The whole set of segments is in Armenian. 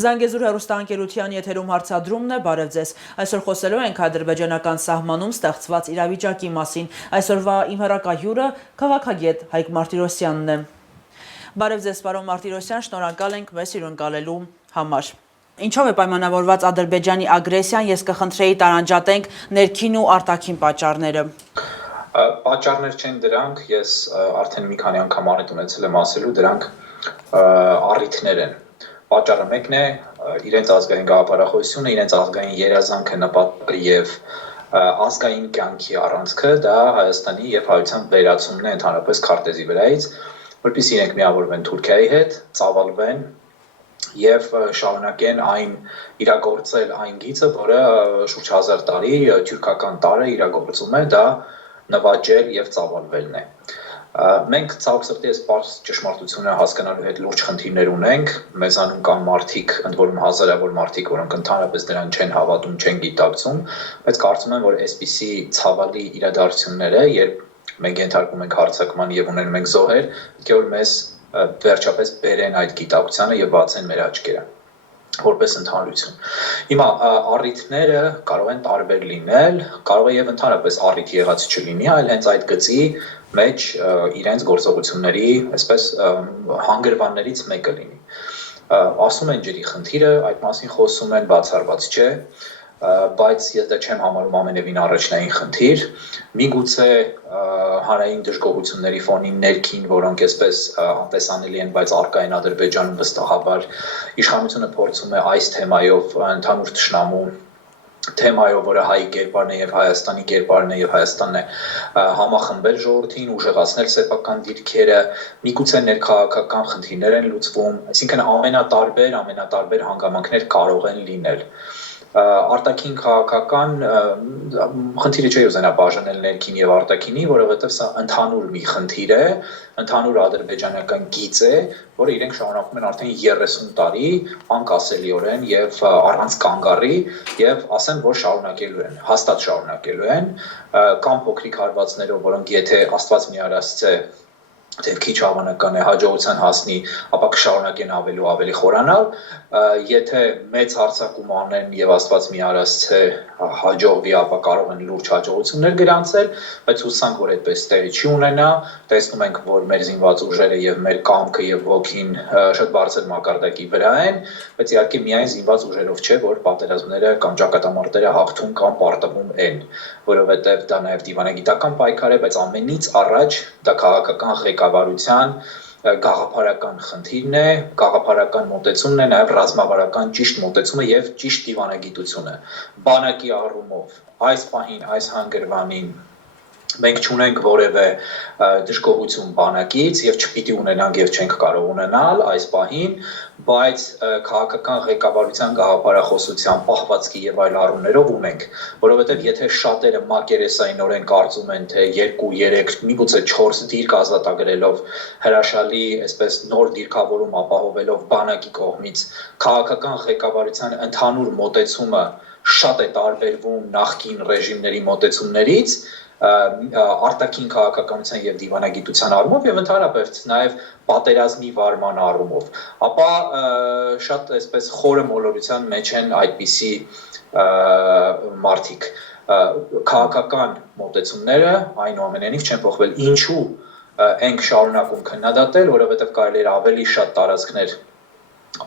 Զանգեզուր հեռուստաընկերության եթերում հարցադրումն է, բարև ձեզ։ Այսօր խոսելու ենք ադրբեջանական սահմանում ստեղծված իրավիճակի մասին։ Այսօրվա իմ հեռակայուրը քաղաքագետ Հայկ Մարտիրոսյանն է։ Բարև ձեզ, պարոն Մարտիրոսյան, շնորհակալ ենք մեզ հյուրընկալելու համար։ Ինչով է պայմանավորված Ադրբեջանի ագրեսիան, ես կխնդրեի տարանջատենք ներքին ու արտաքին պատճառները։ Պատճառներ չեն դրանք, ես արդեն մի քանի անգամ անետ ունեցել եմ ասելու, դրանք առիթներ են։ Պատճառը մեկն է իրենց ազգային գաղափարախոսությունը, իրենց ազգային երազանքը, նպատակը եւ ազգային կյանքի առանցքը, դա Հայաստանի եւ հայության վերացումն է ընդհանրապես քարտեզի վրայից, որպեսզի իրենք միավորվեն Թուրքիայի հետ, ծավալվեն եւ շարունակեն այն իրագործել այն գիծը, որը շուրջ 1000 տարի թուրքական տարը իրագործում է, դա նվաճել եւ ծավալվելն է։ Մենք ցավոք սրտի այս բարձ ճշմարտությունը հասկանալու հետ լուրջ խնդիրներ ունենք, մեզանում կան մարդիկ, ընդ որում հազարավոր մարդիկ, որոնք ընդհանրապես դրան չեն հավատում, չեն գիտակցում, բայց կարծում եմ, որ այսպիսի ցավալի իրադարձությունները, երբ մենք ենթարկվում ենք հարձակման եւ ունենում ենք զոհեր, պետք է որ մեզ վերջապես բերեն այդ գիտակցությանը եւ բացեն մեր աչքերը որպես ընդհանրություն։ Հիմա առիթները կարող են տարբեր լինել, կարող է եւ ընդհանրապես առիթ եղած չլինի, այլ հենց այդ գծի մեջ իրենց գործողությունների, այսպես հանգրվաններից մեկը լինի։ Ասում են ջրի խնդիրը, այդ մասին խոսում են, բացառված չէ, բայց ես դա չեմ համարում ամենևին առաջնային խնդիր, միգուցե հանրային դժգոհությունների ֆոնին ներքին, որոնք այսպես անտեսանելի են, բայց առկա են Ադրբեջանում վստահաբար, իշխանությունը փորձում է այս թեմայով ընդհանուր թշնամու թեմայով, որը հայի կերպարն է եւ Հայաստանի կերպարն է եւ Հայաստանն է համախմբել ժողովրդին, ուժեղացնել սեփական դիրքերը, միգուցե ներքաղաքական խնդիրներ են լուծվում, այսինքն ամենատարբեր հանգամանքներ կարող են լինել։ Արտաքին քաղաքական խնդիրը չի ուզենա բաժանել ներքին եւ արտաքինի, որովհետեւ սա ընդհանուր մի խնդիր է, ընդհանուր ադրբեջանական գիծ է, որը իրենք շարունակում են արդեն 30 տարի անկասելիորեն եւ առանց կանգառի եւ ասեմ, որ շարունակելու են, հաստատ շարունակելու են, կամ փոքրիկ հարվածներով, որոնք եթե Աստված մի արասցե թե քիչ հավանական է հաջողության հասնի, ապա կշարունակեն ավելի խորանալ, եթե մեծ հարձակում անեն եւ Աստված մի արասցե հաջողվի, ապա կարող են լուրջ հաջողություններ գրանցել, բայց հուսանք, որ այդպես տեղի չի ունենա, տեսնում ենք, որ մեր զինված ուժերը եւ մեր կամքը եւ ոգին շատ բարձր մակարդակի վրա են, բայց իհարկե միայն զինված ուժերով չէ, որ պատերազմները կամ ճակատամարտերը հաղթում կամ պարտվում են, որովհետեւ դա նաեւ դիվանագիտական պայքար է, բայց ամենից առաջ դա քաղաքական ղեկավարության գաղափարական խնդիրն է, գաղափարական մոտեցումն է, նաև ռազմավարական ճիշտ մոտեցումը եւ ճիշտ դիվանագիտությունը։ Բանակի առումով այս պահին, այս հանգրվանին մենք չունենք որևէ դժգոհություն բանակից եւ չպիտի ունենանք եւ չենք կարող ունենալ այս պահին, բայց քաղաքական ղեկավարության գաղափարախոսության պահվածքի եւ այլ առումներով ունենք, որովհետեւ եթե շատերը մակերեսայինորեն կարծում են, թե 2-3, միգուցե 4 դիրք ազատագրելով հրաշալի, այսպես նոր դիրքավորում ապահովելով բանակի կողմից քաղաքական ղեկավարության ընդհանուր մոտեցումը շատ է տարբերվում նախկին ռեժիմների մոտեցումներից, արտաքին քաղաքականության եւ դիվանագիտության առումով եւ ընդհանրապես նաեւ պատերազմի վարման առումով, ապա շատ այսպես խորը մոլորության մեջ են այդպիսի մարդիկ, քաղաքական մոտեցումները այնուամենայնիվ չեն փոխվել, ինչու ենք շարունակում քննադատել, որովհետեւ կարելի է ավելի շատ տարածքներ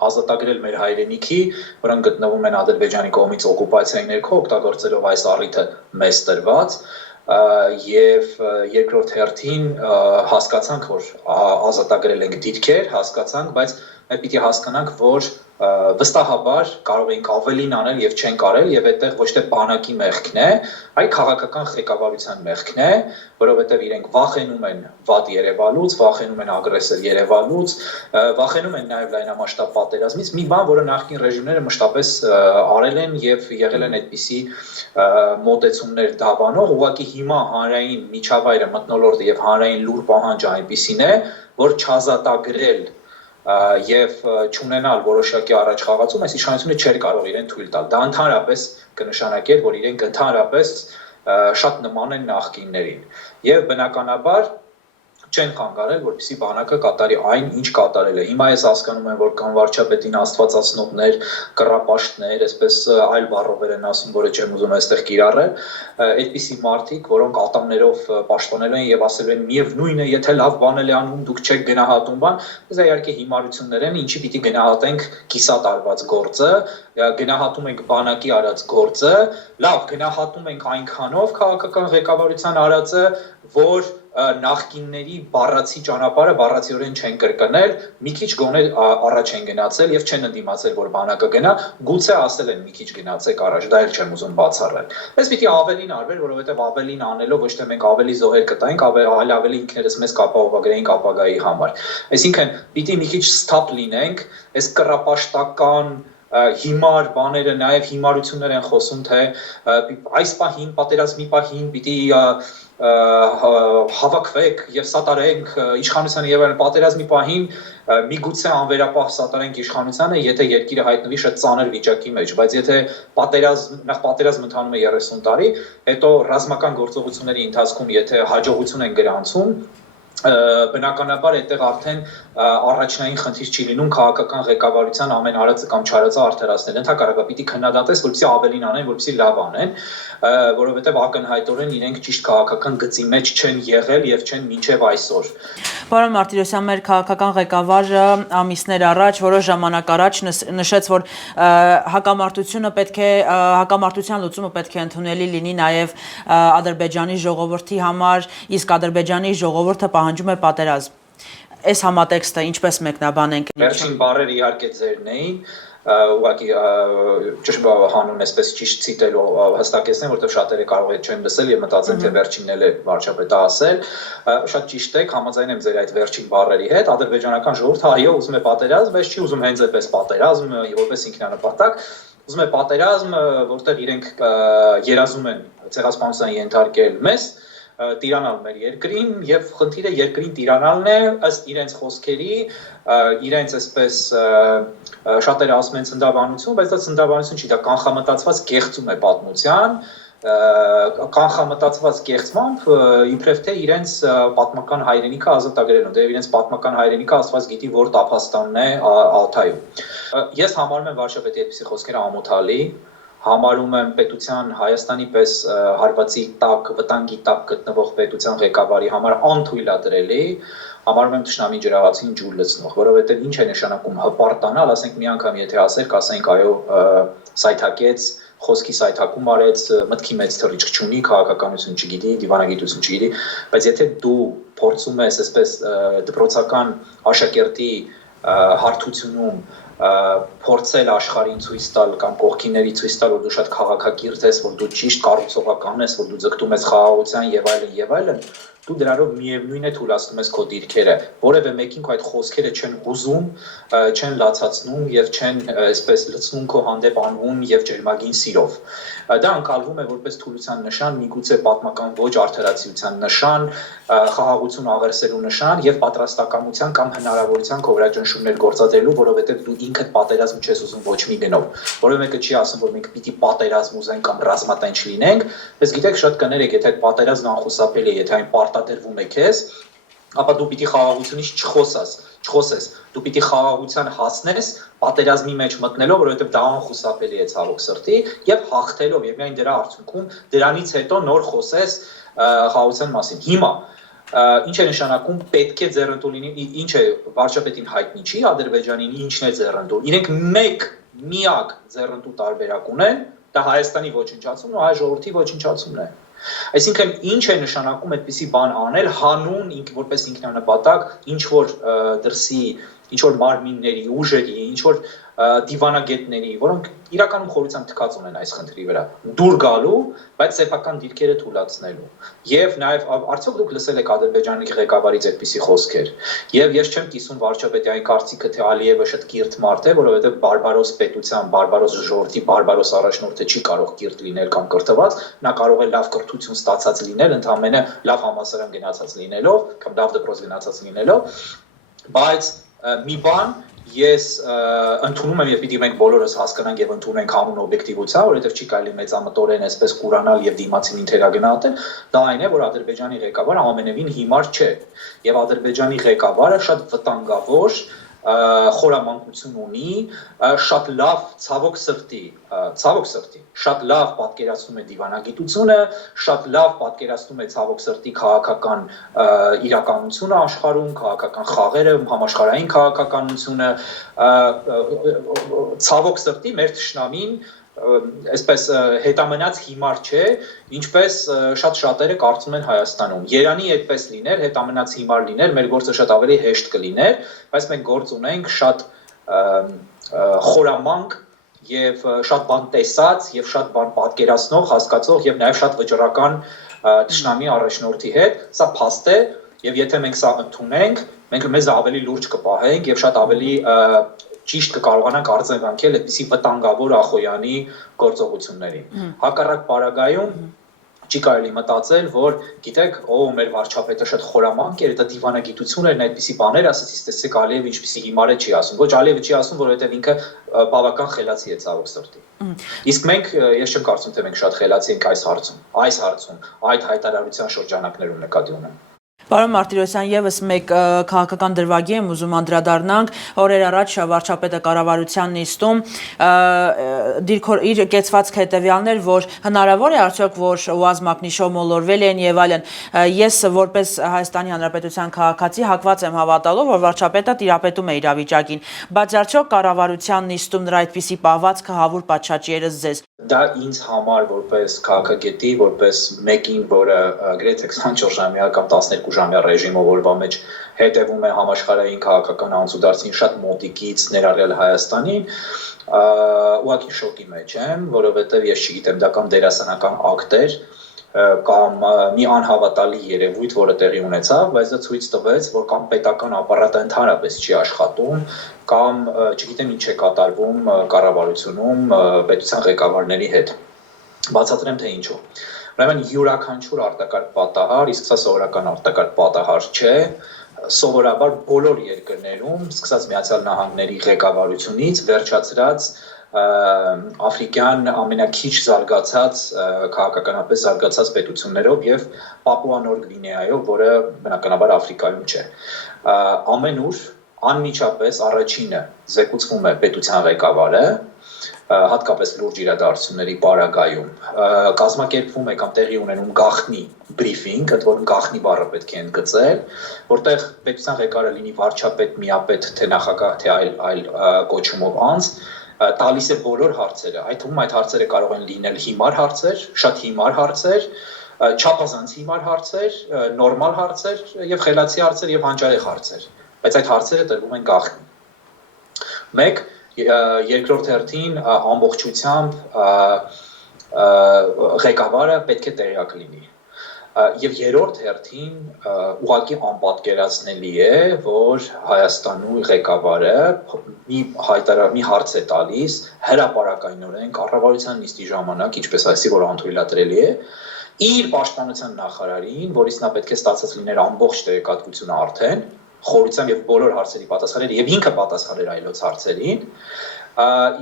ազատագրել մեր հայրենիքի, որոնք գտնվում են Ադրբեջանի կողմից օկուպացիայի ներքո, օգտագործելով այս առիթը մեզ տրված, եւ երկրորդ հերթին հասկացանք, որ ազատագրել ենք դիրքեր, հասկացանք, բայց մենք պիտի հասկանանք, որ վստահաբար կարող ենք ավելին անել եւ չենք արել եւ այդտեղ ոչ թե բանակի մեղքն է, այլ քաղաքական ղեկավարության մեղքն է, որովհետեւ իրենք վախենում են վատ Երևանից, վախենում են ագրեսոր Երևանից, վախենում են նաեւ լայնամասշտաբ պատերազմից, մի բան, որը նախկին ռեժիմները մշտապես արել են եւ եղել են այդպիսի մոտեցումներ դավանող, ուղղակի հիմա հանրային միջավայրը մթնոլորտը եւ հանրային լուր պահանջը այնպիսին է, որ չազատագրել եւ չունենալ որոշակի առաջխաղացում, այս իշխանությունը չէր կարող իրեն թույլ տալ։ Դա ընդհանրապես կնշանակեր, որ իրենք ընդհանրապես շատ նման են նախկիններին եւ բնականաբար չեն խանգարել, որպեսզի բանակը կատարի այն, ինչ կատարել է։ Հիմա ես հասկանում եմ, որ կան վարչապետին աստվածացնողներ, կռապաշտներ, այսպես այլ բառեր են ասում, որը չեմ ուզում այստեղ կիրառել, այդպիսի մարդիկ, որոնք ատամներով պաշտպանել են եւ ասել են միևնույն է, եթե լավ բանել է անում, դուք չեք գնահատում բան, դա իհարկե հիմարություններ են, ինչի պիտի գնահատենք կիսատ արված գործը, գնահատում ենք բանակի արած գործը, լավ, գնահատում ենք այնքանով քաղաքական ղեկավարության արածը, որ նախկինների բառացի ճանապարհը բառացիորեն չեն կրկնել, մի քիչ գոնե առաջ են գնացել եւ չեն ընդդիմացել, որ բանակը գնա, գուցե ասել են մի քիչ գնացեք առաջ, դա էլ չեմ ուզում բացառել։ Բայց պիտի ավելին արվեր, որովհետեւ ավելին անելով ոչ թե մենք ավելի զոհեր կտայինք, այլ ավելի ինքներս մեզ կապահովագրեինք ապագայի համար։ Այսինքն պիտի մի քիչ սթափ լինենք, այս կռապաշտական հիմար բաները նաև հիմարություններ են խոսում թե այս պահին պատերազմի պահին պիտի հավաքվեք եւ սատարենք իշխանությանը եւ այլն պատերազմի պահին միգուցե անվերապահ սատարենք իշխանությանը եթե երկիրը հայտնվի շատ ծանր վիճակի մեջ բայց եթե պատերազմ ընթանում է 30 տարի հետո ռազմական գործողությունների ընթացքում եթե հաջողություն են գրանցում բնականաբար այդտեղ արդեն առաջնային խնդիր չի լինում քաղաքական ղեկավարության ամեն արածը կամ չարածը արդարացնել։ Ընդհակառակը պիտի քննադատես, որպեսզի ավելին անեն, որպեսզի լավ անեն, որովհետև ակնհայտորեն իրենք ճիշտ քաղաքական գծի մեջ չեն եղել եւ չեն մինչեւ այսօր։ Պարոն Մարտիրոսյան, մեր քաղաքական ղեկավարը ամիսներ առաջ, որոշ ժամանակ առաջ նշեց, որ հակամարտության լուծումը պետք է ընդունելի լինի նաև Ադրբեջանի ժողովրդի համար, իսկ Ադրբեջանի ժողովուրդը պահանջում է պատերազմ։ Այս համատեքստը ինչպես մեկնաբանենք։ Վերջին բառերը իհարկե ձերն էին, ուղղակի հանուն այսպես ճիշտ ցիտելով հստակեցնեմ, որովհետև շատերը կարող է չեն լսել եւ մտածեն թե վերջինն է վարչապետը ասել, շատ ճիշտ եք, համաձայն եմ ձեր այդ վերջին բառերի հետ, ադրբեջանական ժողովուրդը այո, ուզում է պատերազմ, բայց չի ուզում հենց այդպես պատերազմ, որպես ինքնանպատակ, ուզում է պատերազմ, որտեղ իրենք երազում են ցեղասպանության ենթարկել մեզ տիրանալ մեր երկրին եւ խնդիրը երկրին տիրանալն է ըստ իրենց խոսքերի իրենց այսպես շատերը ասում են ցնդաբանություն, բայց դա ցնդաբանություն չի, դա կանխամտածված կեղծում է պատմության, կանխամտածված կեղծմամբ իբրև թե իրենց պատմական հայրենիքը ազատագրելուն, դե իրենց պատմական հայրենիքը Աստված գիտի որ Տափաստանն է Ալթայում։ Ես համարում եմ վարչապետի այդպիսի խոսքերը ամոթալի, համարում եմ պետության Հայաստանի պես հարվածի տակ, վտանգի տակ գտնվող պետության ղեկավարի համար անթույլատրելի, համարում եմ թշնամի ջրաղացին ջուր լցնող, որովհետև ինչ է նշանակում հպարտանալ, ասենք մի անգամ եթե ասենք այո, սայթակեց, խոսքի սայթակում արեց, մտքի մեծ թռիչք չունի, քաղաքականություն չգիտի, դիվանագիտություն չգիտի, բայց եթե դու փորձում ես այսպես դպրոցական աշակերտի հարթությունում փորձել աշխարհին ցույց տալ կամ կողքիների ցույց տալ, որ դու շատ քաղաքակիրթ ես, որ դու ճիշտ կառուցողական ես, որ դու ձգտում ես խաղաղության եւ այլն, դու դրանով միևնույն է թույլատնում ես քո դիրքերը, որևէ մեկին քո այդ խոսքերը չեն հուզում, չեն լացացնում եւ չեն այսպես լցնում քո հանդեպ անուն եւ ջերմագին սիրով։ Դա անցալվում է որպես թուլության նշան, միգուցե պատմական ոչ արդարացիության նշան, խաղաղություն աղերսելու նշան եւ պատրաստակամության կամ հնարավորության քո վրա ճնշումներ գործադրելու, որովհետեւ դու ինքդ պատերազմ չես ուզում ոչ մի գնով։ Որևէ մեկը չի ասում, որ մենք պիտի պատերազմ ուզենք կամ ռազմատենչ լինենք, բայց գիտեք շատ կներեք, եթե այդ պատերազմն անխուսափելի է, եթե այն պարտադրվում է քեզ, ապա դու պիտի խաղաղությունից չխոսես, դու պիտի խաղաղության հասնես պատերազմի մեջ մտնելով, որովհետև դա անխուսափելի է ցավոք սրտի, եւ հաղթելով, եւ միայն դրա արդյունքում դրանից հետո նոր խոսես խաղաղության մասին։ Հիմա ինչ է նշանակում պետք է ձեռնտու լինի, ինչ է վարչապետին հայտնի չի, Ադրբեջանին ինչն է ձեռնտու։ Իրենք միակ ձեռնտու տարբերակ ունեն, դա Հայաստանի ոչնչացումն ու հայ ժողովրդի ոչնչացումն է։ Այսինքն ինչ է նշանակում այդպիսի բան անել հանուն որպես ինքնանպատակ ինչ որ դրսի ինչ որ մարմինների ուժերի ինչ որ դիվանագետների որոնք իրականում խորությամբ թքած ունեն այս խնդրի վրա դուր գալու բայց սեփական դիրքերը թույլատնելու եւ նաեւ արդյոք դուք լսել եք Ադրբեջանի ղեկավարից այդպիսի խոսքեր եւ ես չեմ կիսում վարչապետի կարծիքը թե Ալիևը շատ կիրթ մարդ է որովհետեւ բարբարոս պետության բարբարոս ժողովրդի բարբարոս առաջնորդը չի կարող կիրթ լինել կամ կրթված նա կարող է լավ կրթություն ստացած լինել ընդհանրապես լավ համալսարան գնացած լինելով կամ լավ դպրոց գնացած լինելով բայց մի բան ես ընդունում եմ եւ պիտի մենք բոլորս հասկանանք եւ ընդունենք համուն օբյեկտիվությամբ, որովհետեւ չի կարելի մեծամտորեն այսպես կուրանալ եւ դիմացին ինտերագնահատել, դա այն է, որ Ադրբեջանի ղեկավարը ամենևին հիմար չէ եւ Ադրբեջանի ղեկավարը շատ վտանգավոր խորամանկություն ունի, շատ լավ ցավոք սրտի, շատ լավ պատկերացնում է դիվանագիտությունը, շատ լավ պատկերացնում է ցավոք սրտի քաղաքական իրականությունը աշխարհում, քաղաքական խաղերը, համաշխարհային քաղաքականությունը, ցավոք սրտի մեր թշնամին այսպես հետամնաց հիմար չէ, ինչպես շատ շատերը կարծում են Հայաստանում։ Երանի այդպես լիներ, հետամնաց հիմար լիներ, մեր գործը շատ ավելի հեշտ կլիներ, բայց մենք գործ ունենք շատ խորամանկ եւ շատ բան տեսած եւ շատ բան պատկերացնող, հասկացող եւ նաեւ շատ վճռական թշնամի առաջնորդի հետ, սա փաստ է եւ եթե մենք սա ընդունենք, մենք մեզ ավելի լուրջ կպահենք եւ շատ ավելի ճիշտ կկարողանանք արձագանքել այդպիսի վտանգավոր Ախոյանի գործողություններին։ Հակառակ պարագայում չի կարելի մտածել, որ գիտեք, մեր վարչապետը շատ խորամանկ էր, դա դիվանագիտություն էր, այդպիսի բաներ ասացից, տեսեք Ալիևը ինչպիսի հիմար է չի ասում։ Ոչ Ալիևը չի ասում, որովհետև ինքը բավական խելացի է ցավոք սրտի։ Իսկ մենք, ես չեմ կարծում, թե մենք շատ խելացի ենք այս հարցում, այդ հայտարարության շրջանակներում նկատի ունեմ։ Պարոն Մարտիրոսյան, եւս մեկ քաղաքական դրվագի եմ ուզում անդրադառնանք, օրեր առաջ վարչապետը կառավարության նիստում իր կեցվածք հետեւյալն էր, որ հնարավոր է արդյոք, որ ՈՒԱԶ մակնիշով մոլորվել են եւ այլն։ Ես որպես Հայաստանի Հանրապետության քաղաքացի հակված եմ հավատալով, որ վարչապետը տիրապետում է իրավիճակին, բայց արդյոք կառավարության նիստում նրա այդպիսի պահվածքը հավուր պատշաճ երես ձեզ։ Դա ինձ համար որպես քաղաքագետի, որպես մեկին, որը գրեթե 24 ժամյա կամ 12 ժամյա ռեժիմով օրվա մեջ հետևում է համաշխարհային քաղաքական անցուդարձին շատ մոտիկից ներառյալ Հայաստանին, ուղղակի շոկի մեջ եմ, որովհետև ես չգիտեմ, դա կամ դերասանական ակտ էր, կամ մի անհավատալի երևույթ, որը տեղի ունեցավ, բայց դա ցույց տվեց, որ կամ պետական ապարատը ընդհանրապես չի աշխատում, կամ չգիտեմ ինչ է կատարվում կառավարությունում պետության ղեկավարների հետ։ Բացատրեմ թե ինչու։ Ուրեմն յուրաքանչյուր արտակարգ պատահար, իսկ սա սովորական արտակարգ պատահար չէ, սովորաբար բոլոր երկրներում, սկսած Միացյալ Նահանգների ղեկավարությունից, վերջացրած աֆրիկյան ամենակիչ զարգացած քաղաքականապես զարգացած պետություններով եւ Պապուա Նոր Գվինեայով, որը բնականաբար Աֆրիկայում չէ։ Ամենուր անմիջապես առաջինը զեկուցվում է պետության ղեկավարը, հատկապես լուրջ իրադարձությունների պարագայում, կազմակերպվում է կամ տեղի ունենում գաղտնի բրիֆինգ, ընդ որում գաղտնի բառը պետք է ընդգծել, որտեղ պետության ղեկավարը լինի վարչապետ, միապետ, թե նախագահ, թե այլ կոչումով անձ, տալիս է բոլոր հարցերը, այդ թվում այդ հարցերը կարող են լինել հիմար հարցեր, շատ հիմար հարցեր, չափազանց հիմար հարցեր, նորմալ հարցեր եւ խելացի հարցեր եւ հանճարեղ հարցեր, բայց այդ հարցերը տրվում են գաղտնի։ Մեկ երկրորդ հերթին ամբողջությամբ ղեկավարը պետք է տեղյակ լինի։ Եվ երրորդ հերթին ուղղակի անպատկերացնելի է, որ Հայաստանի ղեկավարը մի հարց է տալիս հրապարակայնորեն կառավարության նիստի ժամանակ, ինչպես այսի որ անթույլատրելի է, իր պաշտպանության նախարարին, որից նա պետք է ստացած լիներ ամբողջ տեղեկատվությունը արդեն, խորությամբ եւ բոլոր հարցերի պատասխաներ եւ ինքը պատասխաներ այլոց հարցերին,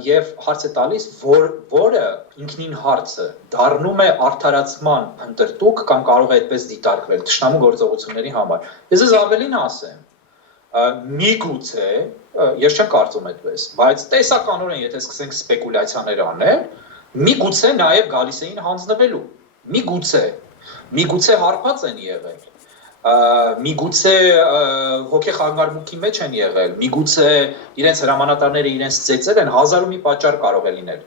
եւ հարց է տալիս, որը ինքնին հարցը դառնում է արդարացման փնտրտուք կամ կարող է այդպես դիտարկվել թշնամու գործողությունների համար։ Ես ես ավելին ասեմ, միգուցե, ես չեմ կարծում այդպես, բայց տեսականորեն եթե սկսենք սպեկուլյացիաներ անել, միգուցե նաեւ գալիս էին հանձնվելու, միգուցե հարբած են եղել, միգուցե հոգեխանգարմունքի մեջ են եղել, միգուցե իրենց հրամանատարները իրենց ծեծել են, հազար ու մի պատճառ կարող է լինել։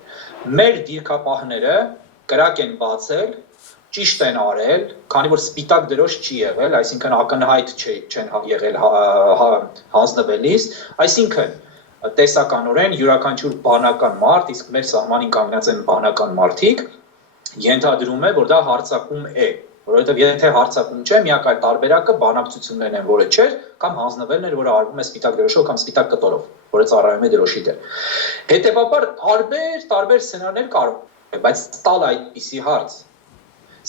Մեր դիրքապահները կրակ են բացել, ճիշտ են արել, քանի որ սպիտակ դրոշ չի եղել, այսինքն ակնհայտ չեն եղել հանձնվելիս, այսինքն տեսականորեն յուրաքանչյուր բանական մարդ, իսկ մեր սահմանին կանգնած են բանական մարդիկ, ենթադրում է, որ դա հարձակում է, որովհետև եթե հարձակում չէ, միակ այլ տարբերակը բանակցություններն են, որը չէր, կամ հանձնվելն էր, որը արվում է սպիտակ դրոշով կամ սպիտակ կտորով, որը ծառայում է դրոշի դեր։ Հետևաբար տարբեր սցենարներ կարող են, բայց տալ այդպիսի հարց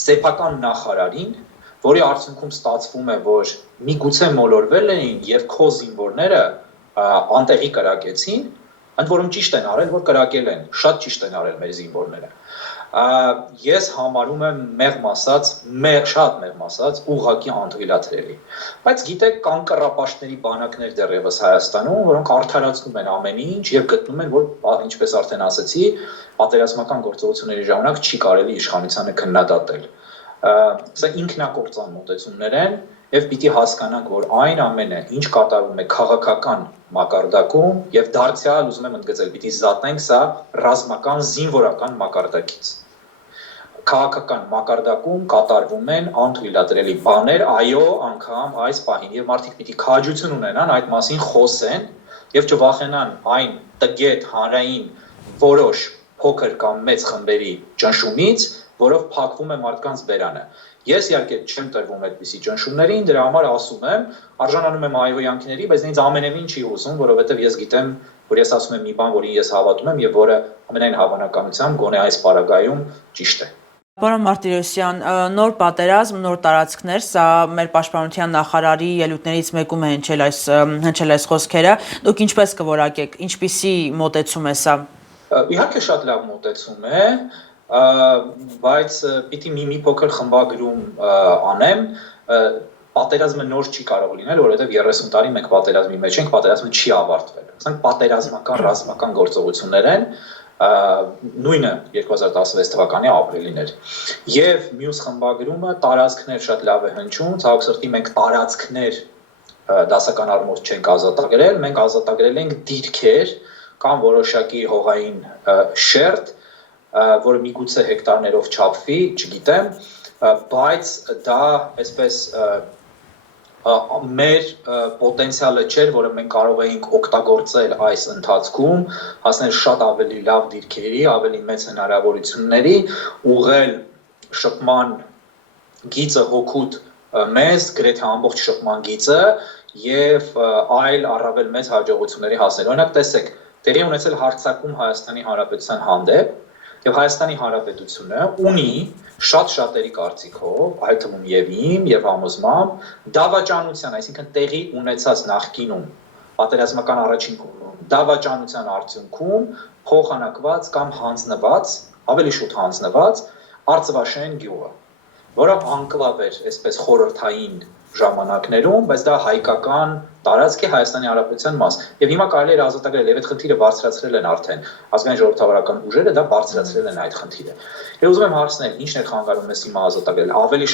սեփական նախարարին, որի արդյունքում ստացվում է, որ միգուցե մոլորվել էին եւ քո զինվորները անտեղի կրակեցին, ընդ որում ճիշտ են արել, որ կրակել են, շատ ճիշտ են արել մեր զինվորները։ Ես համարում եմ շատ մեղմ ասած, ուղղակի անթույլատրելի։ Բայց գիտեք, կան կռապաշտների բանակներ դեռևս Հայաստանում, որոնք արդարացնում են ամեն ինչ եւ գտնում են, որ ինչպես արդեն ասացի, պատերազմական գործողությունների ժամանակ չի կարելի իշխանությանը քննադատել։ Սա ինքնակործան մոտեցումներ են եւ պիտի հասկանանք, որ այն ամենը, ինչ կատարվում է քաղաքական մակարդակում եւ դարձյալ ուզում եմ ընդգծել, պիտի զատնենք սա ռազմական զինվորական մակարդակից։ Քաղաքական մակարդակում կատարվում են անթույլատրելի բաներ, այո, անգամ այս պահին եւ մարդիկ պիտի քաջություն ունենան այդ մասին խոսեն եւ չվախենան այն տգետ հանրային որոշ փոքր կամ մեծ խմբերի ճնշումից, որով փակվում է մարդկանց բերանը։ Ես իհարկե չեմ տրվում այդպիսի ճնշումներին, դրա համար ասում եմ, արժանանում եմ այոյանքների, բայց ինձ ամենևին չի հուզում, որովհետեւ ես գիտեմ, որ ես ասում եմ մի բան, որին ես հավատում եմ եւ որը ամենայն հավանականությամբ գոնե այս պարագայում ճիշտ է։ Պարոն Մարտիրոսյան, նոր պատերազմ, նոր տարածքներ, սա մեր պաշտպանության նախարարի ելույթներից մեկում է հնչել այս խոսքերը։ Դուք ինչպես կորակեք, ինչպիսի մոտեցում է սա։ Իհարկե շատ լավ մոտեցում է, բայց պիտի մի փոքր խմբագրում անեմ, պատերազմը նոր չի կարող լինել, որովհետև 30 տարի մենք պատերազմի մեջ ենք, պատերազմը չի ավարտվել։ Ասենք պատերազմական ռազմական գործողություններ են, նույնը 2016 թվականի ապրիլին էր։ Եվ մյուս խմբագրումը տարածքներ շատ լավ է հնչում, ցավոք սրտի մենք տարածքներ դասական առումով չենք ազատագրել, մենք ազատագրել ենք դիրքեր կամ որոշակի հողային շերտ, որը միգուցե հեկտարներով չափվի, չգիտեմ, բայց դա այսպես մեր պոտենցիալը չէր, որը մենք կարող էինք օգտագործել այս ընթացքում, հասնել շատ ավելի լավ դիրքերի, ավելի մեծ հնարավորությունների, ուղղել շփման գիծը հօգուտ մեզ, գրեթե ամբողջ շփման գիծը եւ այլ առավել մեծ հաջողությունների հասնել։ Օրինակ տեսեք, տեղի ունեցել հարձակում Հայաստանի Հանրապետության հանդեպ եւ Հայաստանի Հանրապետությունը ունի շատ շատերի կարծիքով, այդ թվում եւ իմ եւ համոզմամբ, դավաճանության, այսինքն տեղի ունեցած նախկինում պատերազմական առաջին փուլում դավաճանության արդյունքում փոխանակված կամ հանձնված, ավելի շուտ հանձնված Արծվաշեն գյուղը, որը անկլավ էր այսպես խորհրդային ժամանակներում, բայց դա հայկական տարածք է Հայաստանի Հանրապետության մաս։ Եվ հիմա կարելի է ազատագրել, եւ այդ խնդիրը բարձրացրել են արդեն ազգային ժողովրդավարական ուժերը, դա բարձրացրել են այդ խնդիրը։ Եվ ուզում եմ հարցնել, ի՞նչն է խանգարում մեզ հիմա ազատագրել։ Ավելի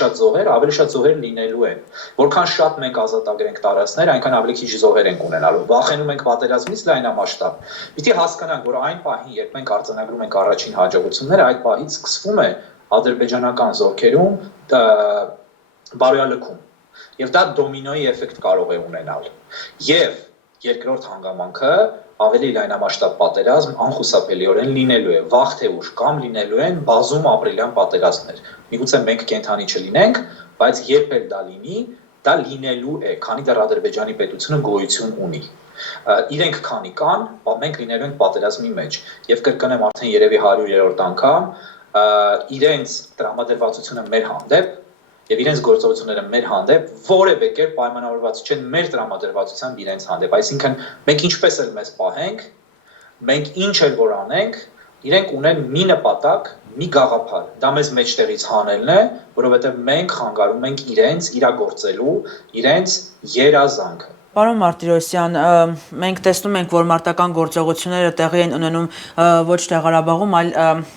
շատ զոհեր լինելու են։ Որքան շատ մենք ազատագրենք տարածքներ, այնքան ավելի քիչ զոհեր ենք ունենալու։ Վախենում ենք պատերազմից լայնամասշտաբ։ Պիտի հասկանանք, որ այն պահին, երբ մենք արձանագրում ենք առաջին հաջողությունները, այդ պահից սկսվում է ադրբեջանական զորքերում բարոյալքում։ Եվ դա դոմինոյի էֆեկտ կարող է ունենալ։ Եվ երկրորդ հանգամանքը ավելի լայնամասշտաբ պատերազմ անխուսափելիորեն լինելու է, վաղ թե ուշ կամ լինելու են բազում ապրիլյան պատերազմներ։ Միգուցե մենք կենթանի չլինենք, բայց երբ էլ դա լինի, դա լինելու է, քանի դեռ Ադրբեջանի պետությունը գոյություն ունի։ Իրենք քանի կան, մենք լինելու ենք պատերազմի մեջ։ Եվ կրկնեմ արդեն երևի 100-րդ անգամ, իրենց տրամադրվածությունը մեր հանդեպ եւ իրենց գործողությունները մեր հանդեպ որևէ կերպ պայմանավորված չեն մեր տրամադրվածությամբ իրենց հանդեպ, այսինքն մենք ինչպես էլ մեզ պահենք, մենք ինչ էլ որ անենք, իրենք ունեն մի նպատակ, մի գաղափար, դա մեզ մեջտեղից հանելն է, որովհետեւ մենք խանգարում ենք իրենց իրագործելու իրենց երազանքը։ Պարոն Մարտիրոսյան, մենք տեսնում ենք, որ մարտական գործողությունները տեղի են ունենում ոչ թե Ղարաբաղում, այլ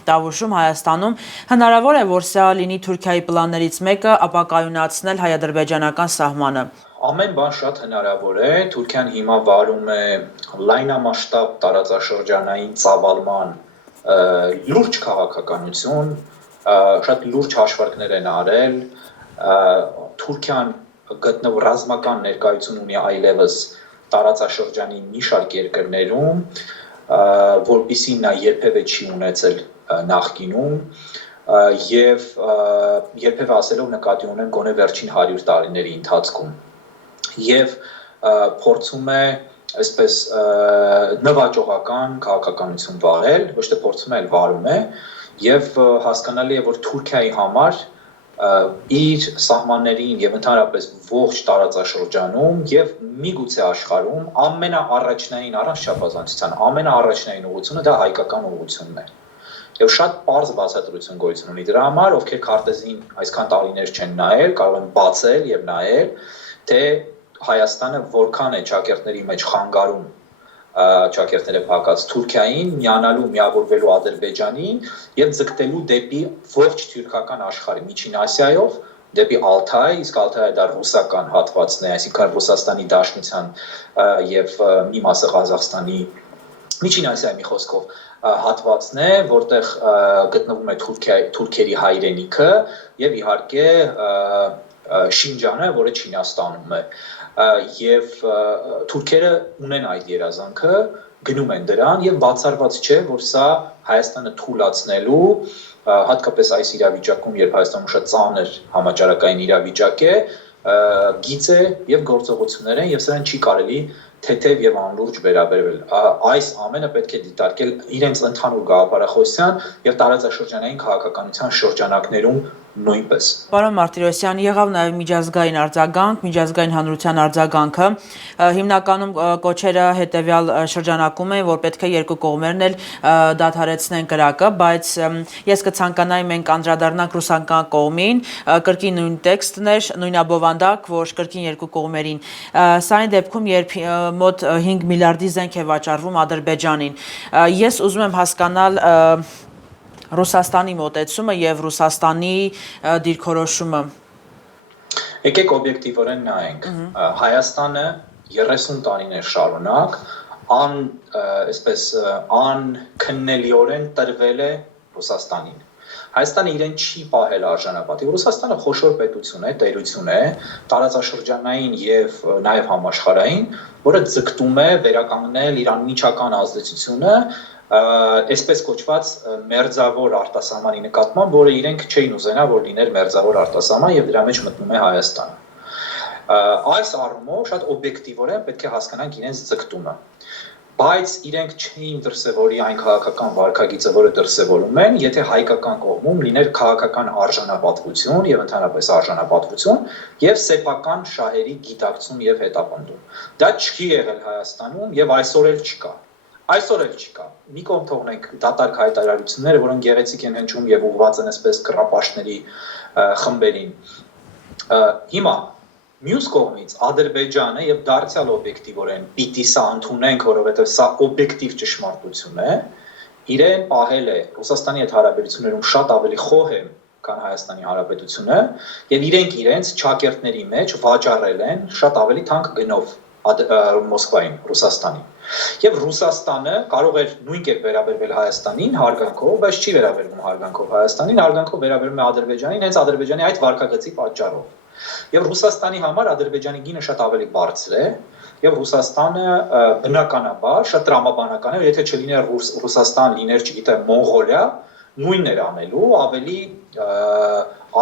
Տավուշում, Հայաստանում։ Հնարավոր է, որ սա լինի Թուրքիայի պլաններից մեկը ապակայունացնել հայ-ադրբեջանական սահմանը։ Ամեն բան շատ հնարավոր է։ Թուրքիան հիմա վարում է լայնամասշտաբ տարածաշրջանային ծավալման լուրջ քաղաքականություն, շատ լուրջ հաշվարկներ են արել։ Թուրքիան գտնվող ռազմական ներկայություն ունի այլևս տարածաշրջանի մի շարք երկրներում, որպիսի նա երբևէ չի ունեցել նախկինում եւ երբևէ ասելով նկատի ունեն գոնե վերջին 100 տարիների ընթացքում եւ փորձում է այսպես նվաճողական քաղաքականություն վարել, ոչ թե փորձում է, այլ վարում է եւ հասկանալի է, որ Թուրքիայի համար իր սահմաններին եւ ընդհանրապես ողջ տարածաշրջանում եւ միգուցե աշխարհում ամենաառաջնային առանց չափազանցության ամենաառաջնային ուղղությունը դա հայկական ուղղությունն է։ Եվ շատ པարզ բացատրություն գոյություն ունի դրա համար, ովքեր քարտեզին այսքան տարիներ չեն նայել, կարող են բացել եւ նայել, թե Հայաստանը որքան է ճակերտների մեջ խանգարում ճակերտները փակած Թուրքիային, միանալու, միավորվելու Ադրբեջանին եւ ձգտելու դեպի ողջ թուրքական աշխարհը, Միջին Ասիայով, դեպի Ալթայ, իսկ Ալթայը դա ռուսական հատվածն է, այսինքն Ռուսաստանի Դաշնության եւ մի մասը Ղազախստանի Միջին Ասիայի մի խոսքով հատվածն է, որտեղ գտնվում է թուրքերի հայրենիքը եւ իհարկե Շինջանը, որը Չինաստանում է, եւ թուրքերը ունեն այդ երազանքը, գնում են դրան եւ բացառված չէ, որ սա Հայաստանը թուլացնելու, հատկապես այս իրավիճակում, երբ Հայաստանում շատ ծանր համաճարակային իրավիճակ է, գիծ է եւ գործողություններ են եւ սրան չի կարելի թեթև եւ անլուրջ վերաբերվել։ Այս ամենը պետք է դիտարկել իրենց ընդհանուր գաղափարախոսության եւ տարածաշրջանային քաղաքականության շրջանակներում նույնպես։ Պարոն Մարտիրոսյան, եղավ նաև միջազգային արձագանք, միջազգային հանրության արձագանքը, հիմնականում կոչերը հետևյալ շրջանակում են, որ պետք է երկու կողմերն էլ դադարեցնեն կրակը, բայց ես կցանկանայի մենք անդրադառնանք ռուսական կողմին, կրկին նույն տեքստն էր, նույն աբովանդակ, որ կրկին երկու կողմերին։ Սա այն դեպքում, երբ մոտ 5 միլիարդի զենք է վաճառվում Ադրբեջանին։ Ես ուզում եմ հասկանալ Ռուսաստանի մոտեցումը եւ Ռուսաստանի դիրքորոշումը։ Եկեք օբյեկտիվորեն նայենք։ Հայաստանը 30 տարիներ շարունակ այսպես անքննելիորեն տրվել է Ռուսաստանին։ Հայաստանը իրեն չի պահել արժանապատիվ։ Ռուսաստանը խոշոր պետություն է, տերություն է, տարածաշրջանային եւ նաեւ համաշխարհային, որը ձգտում է վերականգնել իր անմիջական ազդեցությունը այսպես կոչված մերձավոր արտասահմանի նկատմամբ, որը իրենք չէին ուզենա, որ լիներ մերձավոր արտասահման եւ դրա մեջ մտնում է Հայաստանը։ Այս առումով շատ օբյեկտիվորեն պետք է հասկանանք իրենց ձգտումը։ Բայց իրենք չէին դրսևորի այն քաղաքական վարքագիծը, որը դրսևորում են, եթե հայկական կողմում լիներ քաղաքական արժանապատվություն եւ ընդհանրապես արժանապատվություն եւ սեփական շահերի գիտակցում եւ հետապնդում։ Դա չի եղել Հայաստանում եւ այսօր էլ չկա։ Այսօր էլ չկա։ Մի կողմ թողնենք դատարկ հայտարարությունները, որոնք գեղեցիկ են հնչում եւ ուղղված են այսպես կռապաշտների խմբերին։ Հիմա Մյուս կողմից Ադրբեջանը եւ դարձյալ օբյեկտիվորեն պիտի սա ընդունենք, որովհետեւ սա օբյեկտիվ ճշմարտություն է, իրեն պահել է Ռուսաստանի հետ հարաբերություններում շատ ավելի խոհեմ, քան Հայաստանի Հանրապետությունը, եւ իրենց ճակերտների մեջ վաճառել են շատ ավելի թանկ գնով Մոսկվային, Ռուսաստանին։ Եվ Ռուսաստանը կարող էր նույն կերպ վերաբերվել Հայաստանին հարգանքով, բայց չի վերաբերվում հարգանքով Հայաստանին, հարգանքով վերաբերվում է Ադրբեջանին, հենց Ադրբեջանի այդ վարկագծի պատճառով։ Եվ Ռուսաստանի համար Ադրբեջանի գինը շատ ավելի բարձր է, եւ Ռուսաստանը բնականաբար շատ տրամաբանական է, եթե չլիներ Ռուսաստան, լիներ, չգիտեմ, Մոնղոլիա, նույնն էր անելու,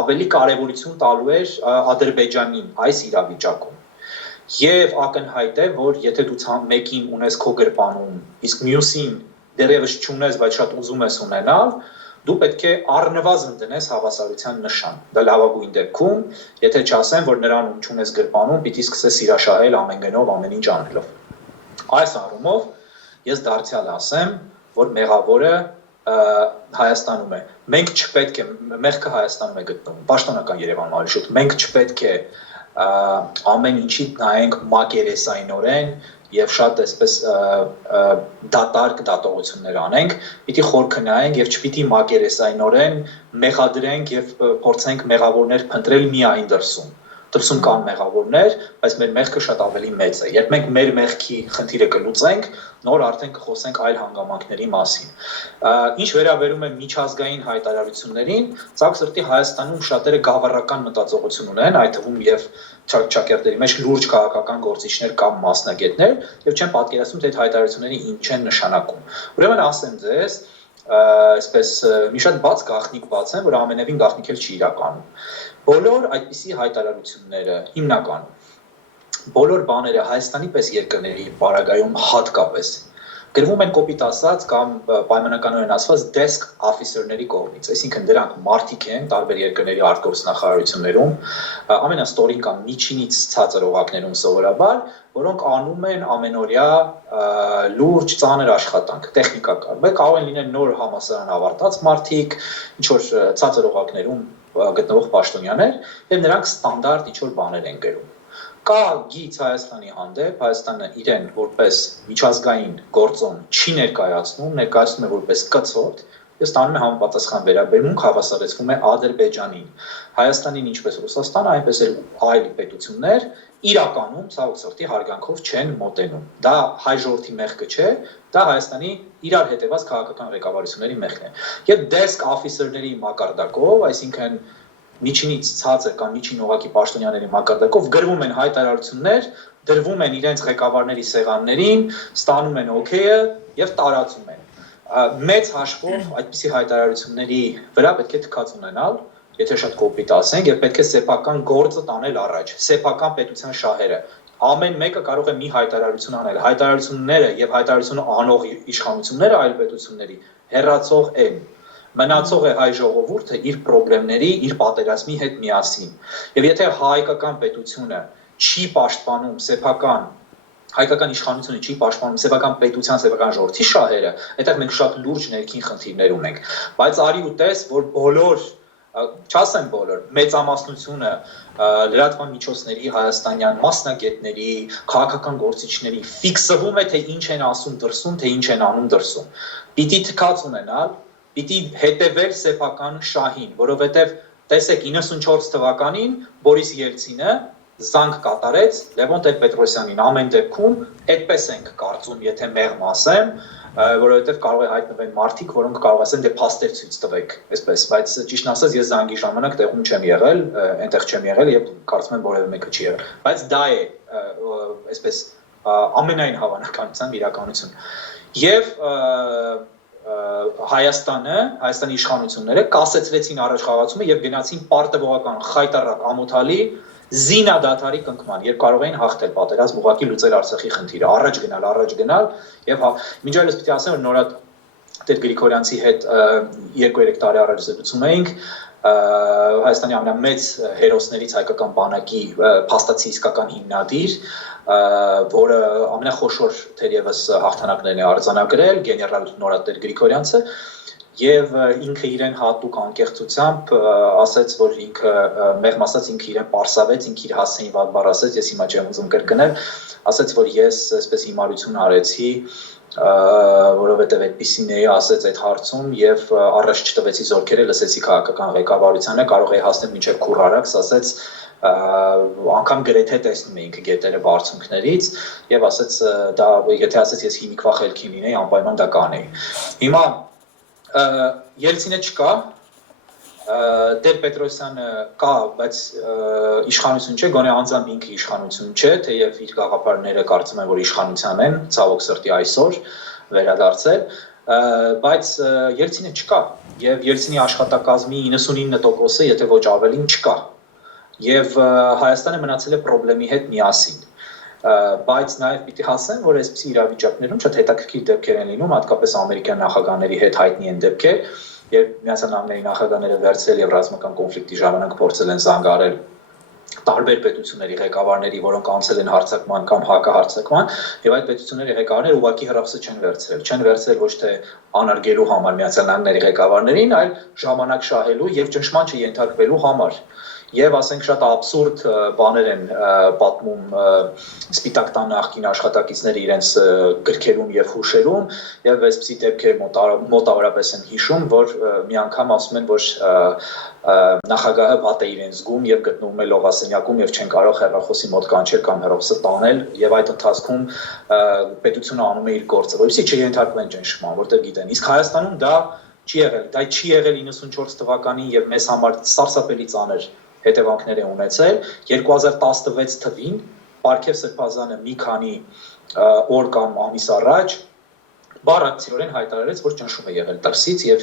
ավելի կարևորություն տալու էր Ադրբեջանին այս իրավիճակում։ Եվ ակնհայտ է, որ եթե դու մեկին ունես քո գրպանում, իսկ մյուսին դեռևս չունես, բայց շատ ուզում ես ունենալ, դու պետք է առնվազն դնես հավասարության նշան։ Դա լավագույն դեպքում, եթե չասեմ, որ նրան չունես գրպանում, պիտի սկսես իրաշահել ամեն գնով, ամեն ինչ անելով։ Այս առումով ես դարձյալ ասեմ, որ մեղավորը Հայաստանում է։ Մենք չպետք է, մեղքը Հայաստանում է գտնվում, պաշտոնական Երևանում ավելի շուտ։ Մենք չպետք է ամեն ինչի նայենք մակերեսայինորեն եւ շատ այսպես դատարկ դատողություններ անենք, պիտի խոր քննայենք եւ չպիտի մակերեսայինորեն մեղադրենք եւ փորձենք մեղավորներ փնտրել միայն դրսում։ Դրսում կան մեղավորներ, բայց մեր մեղքը շատ ավելի մեծ է։ Երբ մենք մեր մեղքի խնդիրը կլուծենք, նոր արդեն կխոսենք այլ հանգամանքների մասին։ Ինչ վերաբերում է միջազգային հայտարարություններին, ցավոք սրտի Հայաստանում շատերը գավառական մտածողություն ունեն, այդ թվում եւ ճակերտերի մեջ լուրջ քաղաքական գործիչներ կամ մասնագետներ, եւ չեն պատկերացնում, թե այդ հայտարարությունները ինչ են նշանակում։ Ուրեմն ասեմ ձեզ, այսպես մի շատ բաց գաղտնիք բացեմ, որ ամենևին գաղտնիք էլ չի իրականում։ Բոլոր այդպիսի հայտարարությունները հիմնականում բոլոր բաները Հայաստանի պես երկրների պարագայում հատկապես գրվում են կոպիտ ասած կամ պայմանականորեն ասված desk officer-ների կողմից, այսինքն դրանք մարդիկ են տարբեր երկրների արտգործնախարարություններում, ամենաստորին կամ միջինից ցածր օղակներում սովորաբար, որոնք անում են ամենօրյա լուրջ ծանր աշխատանք, տեխնիկական, կարող են լինել նոր համալսարան ավարտած մարդիկ, ինչ որ ցածր օղակներում գտնվող պաշտոնյաներ, եւ նրանք ստանդարտ ինչ որ բաներ են գրում։ Կա գիծ Հայաստանի հանդեպ, Հայաստանը իրեն որպես միջազգային գործոն չի ներկայացնում է որպես կցորդ, եւ ստանում է համապատասխան վերաբերմունք, հավասարեցվում է Ադրբեջանին։ Հայաստանին ինչպես Ռուսաստանը, այնպես էլ այլ պետություններ իրականում ցավոք սրտի հարգանքով չեն մոտենում։ Դա հայ ժողովրդի մեղքը չէ, դա Հայաստանի իրար հետևած քաղաքական ղեկավարությունների մեղքն է։ Եվ desk officer-ների մակարդակով, այսինքն միջինից ցածր կամ միջին օղակի պաշտոնյաների մակարդակով գրվում են հայտարարություններ, դրվում են իրենց ղեկավարների սեղաններին, ստանում են օքեյը եւ տարածում են։ Մեծ հաշվով այդպիսի հայտարարությունների վրա պետք է թքած ունենալ, եթե շատ կոպիտ ասենք, եւ պետք է սեփական գործը տանել առաջ, սեփական պետության շահերը։ Ամեն մեկը կարող է մի հայտարարություն անել։ Հայտարարությունները եւ հայտարարությունը անող իշխանությունները այլ պետությունների հերացող են։ Մնացող է հայ ժողովուրդը իր խնդիրների, իր պատերազմի հետ միասին։ Եվ եթե հայկական պետությունը չի պաշտպանում սեփական հայկական իշխանությունը չի պաշտպանում սեփական պետության, սեփական ժողովրդի շահերը, այդտեղ մենք շատ լուրջ ներքին խնդիրներ ունենք։ Բայց արի ու տես, որ բոլոր, չասեմ բոլոր, մեծամասնությունը լրատվական միջոցների, հայաստանյան մասնագետների, քաղաքական գործիչների ֆիքսվում է, թե ինչ են ասում դրսում, թե ինչ են անում դրսում։ Պիտի թքած ունենալ, պիտի հետևել սեփական շահին, որովհետև տեսեք 94 թվականին Բորիս Ելցինը զանգ կատարեց Լևոն Տեր-Պետրոսյանին ամեն դեպքում այդպես ենք կարծում, եթե մեղմ ասեմ, որովհետև կարող է հայտնվեն մարդիկ, որոնք կարող ասեն դե փաստեր ցույց տվեք, այսպես, բայց ճիշտն ասած ես զանգի ժամանակ տեղում չեմ եղել, այնտեղ չեմ եղել եւ կարծում եմ որևէ մեկը չի եղել, բայց դա է այսպես ամենայն հավանականությամբ իրականություն։ Եվ Հայաստանի իշխանությունները կասեցրեցին առաջխաղացումը եւ գնացին պարտեւողական խայտարակ ամոթալի զինադադարի կնքման, երբ կարող էին հաղթել պատերազմ ուղղակի լուծել Արցախի խնդիրը, առաջ գնալ եւ մինչ այլս պիտի ասեմ, որ Նորադ Տեր Գրիգորյանցի հետ 2-3 տարի առաջ զրուցում էինք, Հայաստանի ամենամեծ հերոսներից հայկական բանակի փաստացի իսկական հիմնադիր, որը ամենախոշոր թերևս հաղթանակներն է արձանագրել, գեներալ Նորադ Տեր Գրիգորյանցը, եւ ինքը իրեն հատուկ անկեղծությամբ ասաց, որ ինքը մեղմ ասած ինքը իրեն պարսավեց, ինքը իր հասցեին վատ բառ ասաց, ես հիմա չեմ ուզում կրկնել, ասաց, որ ես այսպես հիմարություն արեցի, որովհետև այդպիսին էի ասաց այդ հարցում եւ առաջ չտվեցի զորքերը, լսեցի քաղաքական ղեկավարությանը, կարող էի հասնել մինչեւ Քուրարաքս, ասաց անգամ գրեթե տեսնում էինք գետերը բարձունքներից եւ ասաց դա եթե ասաց ես հիմիկվա խելքի լինեի անպայման դա կանեի։ Հիմա Ելցինը չկա, Տեր-Պետրոսյանը կա, բայց իշխանություն չէ, գոնե անձամբ ինքը իշխանություն չէ, թեև իր գաղափարները կարծում եմ, որ իշխանության են, ցավոք սրտի այսօր վերադարձել, բայց Ելցինը չկա, եւ Ելցինի աշխատակազմի 99%-ը, եթե ոչ ավելին, չկա, եւ Հայաստանը մնացել է խնդրի հետ միասին։ Բայց նաև պիտի ասեմ, որ այսպիսի իրավիճակներում շատ հետաքրքիր դեպքեր են լինում, հատկապես ամերիկյան նախագահների հետ հայտնի են դեպքեր, երբ Միացյալ Նահանգների նախագահները վերցրել եւ ռազմական կոնֆլիկտի ժամանակ փորձել են զանգարել տարբեր պետությունների ղեկավարների, որոնք անցել են հարձակման կամ հակահարձակման, եւ այդ պետությունների ղեկավարները ուղղակի հրավսը չեն վերցրել ոչ թե անարգելու համար Միացյալ Նահանգների ղեկավարներին, այլ ժամանակ շահելու եւ ճնշման չենթարկվելու համար։ Եվ ասենք շատ աբսուրդ բաներ են պատմում Սպիտակ տան նախկին աշխատակիցները իրենց գրքերում եւ հուշերում եւ այսպիսի դեպքեր մոտավորապես են հիշում, որ մի անգամ ասում են, որ նախագահը վատ է իրեն զգում եւ գտնվում է լողասենյակում եւ չեն կարող հեռախոսի մոտ կանչել կամ հեռախոսը տանել եւ այդ ընթացքում պետությունը անում է իր գործը, որովհետեւ չենթարկվեն ճնշման, որտեղ գիտեն։ Իսկ Հայաստանում դա չի եղել, դա չի եղել 94 թվականին եւ մեզ համար սարսափելի ծանր հետևանքներ է ունեցել 2016 թվին Պարքև Սրբազանը մի քանի օր կամ ամիս առաջ բառացիորեն հայտարարեց, որ ճնշում է եղել դրսից եւ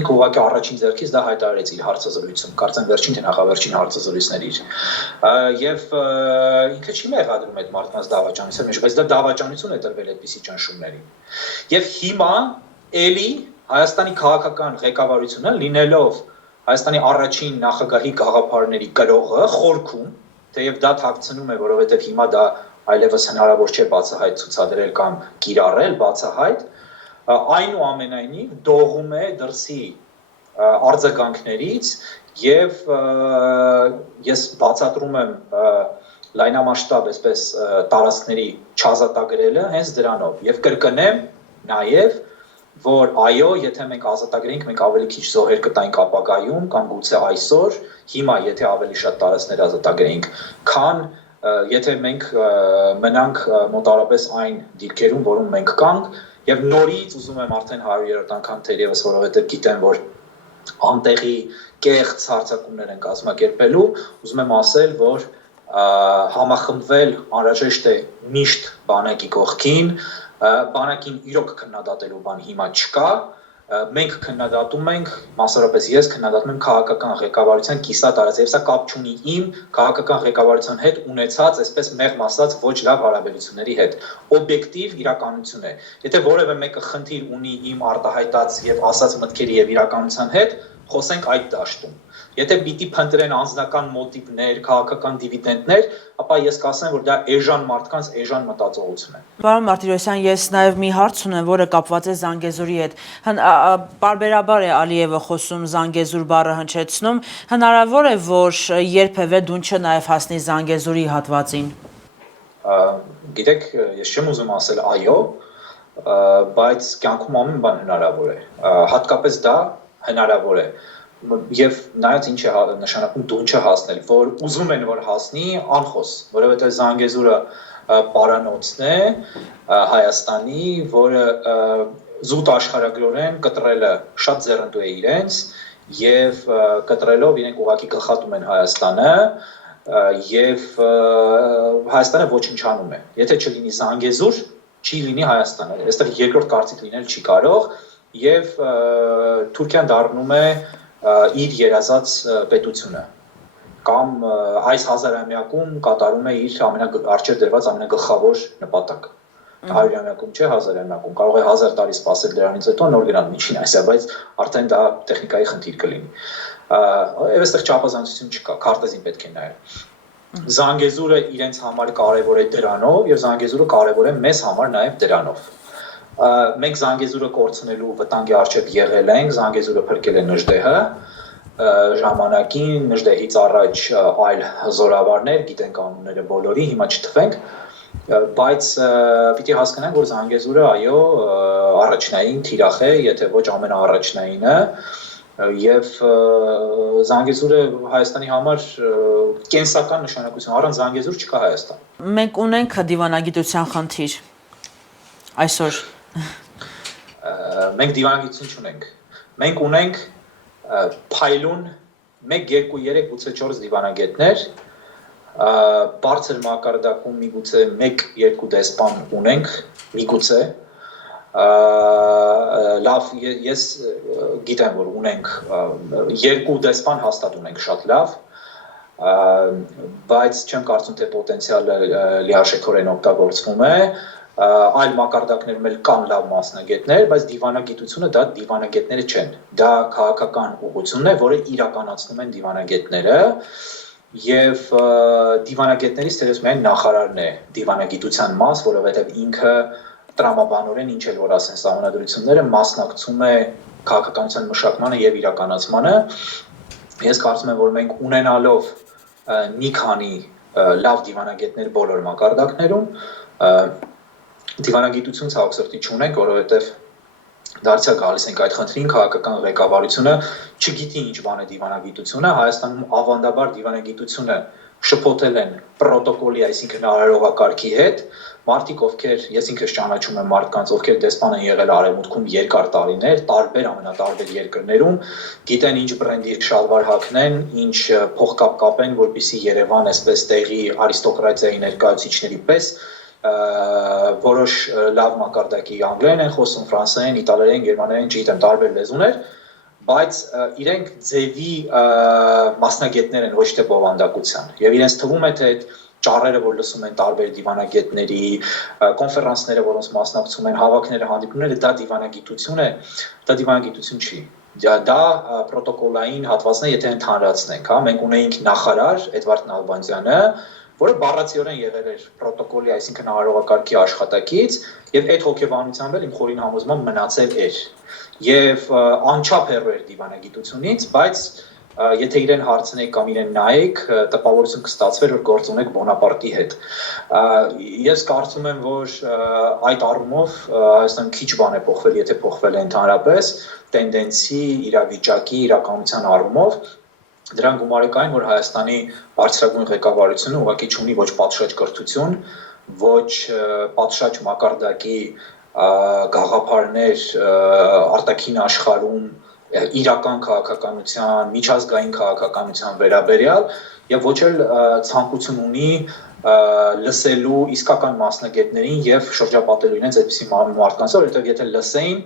ինքը ուղղակի առաջին ձեռքից դա հայտարարեց իր հարցազրույցում, կարծեմ վերջին թե նախավերջին հարցազրույցներ իր։ Եվ ինքը չի մեղադրում այդ մարդկանց դավաճանության մեջ, բայց դա դավաճանություն է տրվել այդպիսի ճնշումներին։ Եվ հիմա էլի Հայաստանի քաղաքական ղեկավարությունը լինելով Հայաստանի առաջին նախագահի գաղափարների կրողը խորքում, թեև դա թաքցնում է, որովհետև հիմա դա այլևս հնարավոր չէ բացահայտ ցուցադրել կամ կիրառել բացահայտ, այնուամենայնիվ դողում է դրսի արձագանքներից եւ ես բացատրում եմ լայնամասշտաբ այսպես տարածքների չազատագրելը հենց դրանով եւ կրկնեմ նաեւ որ այո, եթե մենք ազատագրենք, մենք ավելի քիչ զոհեր կտայինք ապագայում կամ գուցե այսօր, հիմա եթե ավելի շատ տարածքներ ազատագրենք, քան եթե մենք մնանք մոտավորապես այն դիրքերում, որում մենք կանք, եւ նորից ուզում եմ արդեն 100-րդ անգամ թերևս, որովհետեւ գիտեմ, որ անտեղի կեղծ հարձակումներ են կազմակերպելու, ուզում եմ ասել, որ համախմբվել անհրաժեշտ է միշտ բանակի կողքին, բանակին իրոք քննադատելու բան հիմա չկա, մենք քննադատում ենք, մասնավորապես ես քննադատում եմ քաղաքական ղեկավարության կիսատարած, եւ սա կապ չունի իմ քաղաքական ղեկավարության հետ ունեցած, այսպես մեղմ ասած, ոչ լավ հարաբերությունների հետ, օբյեկտիվ իրականություն է։ Եթե որևէ մեկը խնդիր ունի իմ արտահայտած եւ ասած մտքերի եւ իրականության հետ, խոսենք այդ դաշտում։ Եթե պիտի փնտրեն անձնական մոտիվներ, քաղաքական դիվիդենդներ, ապա ես կասեմ, որ դա էժան մարդկանց էժան մտածողություն է։ Պարոն Մարտիրոսյան, ես նաև մի հարց ունեմ, որը կապված է Զանգեզուրի հետ։ Պարբերաբար է Ալիևը խոսում Զանգեզուր բառը հնչեցնում, հնարավոր է, որ երբևէ դունչը նաև հասնի Զանգեզուրի հատվածին։ Գիտեք, ես չեմ ուզում ասել այո, բայց կյանքում ամեն բան հնարավոր է։ Հատկապես դա հնարավոր է։ Եվ նայած ինչ է նշանակում դունչը հասնել, որ ուզում են որ հասնի անխոս, որովհետև Զանգեզուրը պարանոցն է Հայաստանի, որը զուտ աշխարհագրորեն կտրելը շատ ձեռնտու է իրենց եւ կտրելով իրենք ուղղակի գլխատում են Հայաստանը եւ Հայաստանը ոչնչանում է։ Եթե չլինի Զանգեզուր, չի լինի Հայաստանը։ Այստեղ երկրորդ կարծիք լինել չի կարող եւ Թուրքիան դառնում է իր երազած պետությունը կամ այս հազարամյակում կատարում է իր ամենաառջև դրված ամենագլխավոր նպատակը 100-ամյակում չէ 1000-ամյակում կարող է 1000 տարի սպասել դրանից հետո նոր գնալ միջին այսա բայց արդեն դա տեխնիկայի խնդիր կլինի եւ այստեղ չափազանցություն չկա քարտեզին պետք է նայել Զանգեզուրը իրենց համար կարևոր է դրանով եւ Զանգեզուրը կարևոր է մեզ համար նաեւ դրանով մենք Զանգեզուրը կորցնելու վտանգի առջև եղել ենք, Զանգեզուրը փրկել է Նժդեհը, ժամանակին Նժդեհից առաջ այլ զորավարներ, գիտենք անունները բոլորի, հիմա չթվենք, բայց պիտի հասկանանք, որ Զանգեզուրը այո, առաջնային թիրախ է, եթե ոչ ամենաառաջնայինը, եւ Զանգեզուրը Հայաստանի համար կենսական նշանակություն, առանց Զանգեզուր չկա Հայաստան։ Մենք ունենք դիվանագիտության խնդիր այսօր Մենք դիվանագիտություն չունենք։ Մենք ունենք փայլուն 1, 2, 3, գուցե 4 դիվանագետներ, բարձր մակարդակում միգուցե 1, 2 դեսպան ունենք, միգուցե լավ ես գիտեմ որ ունենք 2 դեսպան հաստատ ունենք շատ լավ, բայց չեմ կարծում թե պոտենցիալը լիարժեքորեն օգտագործվում է այլ մակարդակներում էլ կան լավ մասնագետներ, բայց դիվանագիտությունը դա դիվանագետները չեն։ Դա քաղաքական ուղղությունն է, որը իրականացնում են դիվանագետները, եւ դիվանագետներից թերևս միայն նախարարն է դիվանագիտության մաս, որովհետեւ ինքը տրամաբանորեն ինչ էլ որ ասեն սահմանադրությունները մասնակցում է քաղաքականության մշակմանը եւ իրականացմանը։ Ես կարծում եմ, որ մենք ունենալով մի քանի լավ դիվանագետներ բոլոր մակարդակներում դիվանագիտություն ցավոք սրտի չունենք, որովհետև դարձյալ գալիս ենք այդ խնդրին, քաղաքական ղեկավարությունը չգիտի ինչ բան է դիվանագիտությունը, Հայաստանում ավանդաբար դիվանագիտությունը շփոթել են պրոտոկոլի, այսինքն արարողակարգի հետ, մարդիկ ովքեր, ես ինքս ճանաչում եմ մարդկանց, ովքեր դեսպան են եղել արևմուտքում երկար տարիներ, տարբեր ամենատարբեր երկրներում, գիտեն ինչ բրենդի շալվար հագնեն, ինչ փողկապ կապեն, որպեսզի Երևան այսպես տեղի արիստոկրատիայի ներկայացուցիչների պես որոշ լավ մակարդակի անգլերեն են խոսում, ֆրանսերեն, իտալերեն, գերմաներեն, չգիտեմ, տարբեր լեզուներ, բայց իրենք ձևի մասնագետներ են, ոչ թե բովանդակության։ Եվ իրենց թվում է, թե այդ ճառերը, որ լսում են տարբեր դիվանագետների, կոնֆերանսները, որոնց մասնակցում են, հավաքները, հանդիպումները, դա դիվանագիտություն է, դա դիվանագիտություն չի։ Դա պրոտոկոլային հատվածն է, եթե ընդհանրացնենք, հա, մենք ունեինք նախարար Էդվարդ Նալբանդյանը, որը բառացիորեն եղել էր պրոտոկոլի, այսինքն արարողակարգի աշխատակից, եւ այդ հոգեբանությամբ էլ իմ խորին համոզմամբ մնացել էր։ Եվ անչափ հեռու էր դիվանագիտությունից, բայց եթե իրեն հարցնեիք կամ իրեն նայեք, տպավորություն կստացվեր, որ գործ ունեք Բոնապարտի հետ։ Ես կարծում եմ, որ այդ առումով Հայաստանում քիչ բան է փոխվել, եթե փոխվել է ընդհանրապես տենդենսի, իրավիճակի, իրականության առումով, դրան գումարը կային, որ Հայաստանի բարձրագույն ղեկավարությունը ուղղակի չունի ոչ պատշաճ կրթություն, ոչ պատշաճ մակարդակի գաղափարներ արտաքին աշխարհում իրական քաղաքականության, միջազգային քաղաքականության վերաբերյալ եւ ոչ էլ ցանկություն ունի լսելու իսկական մասնագետներին եւ շրջապատելու իրենց այդպիսի մարդկանց, որովհետեւ եթե լսեին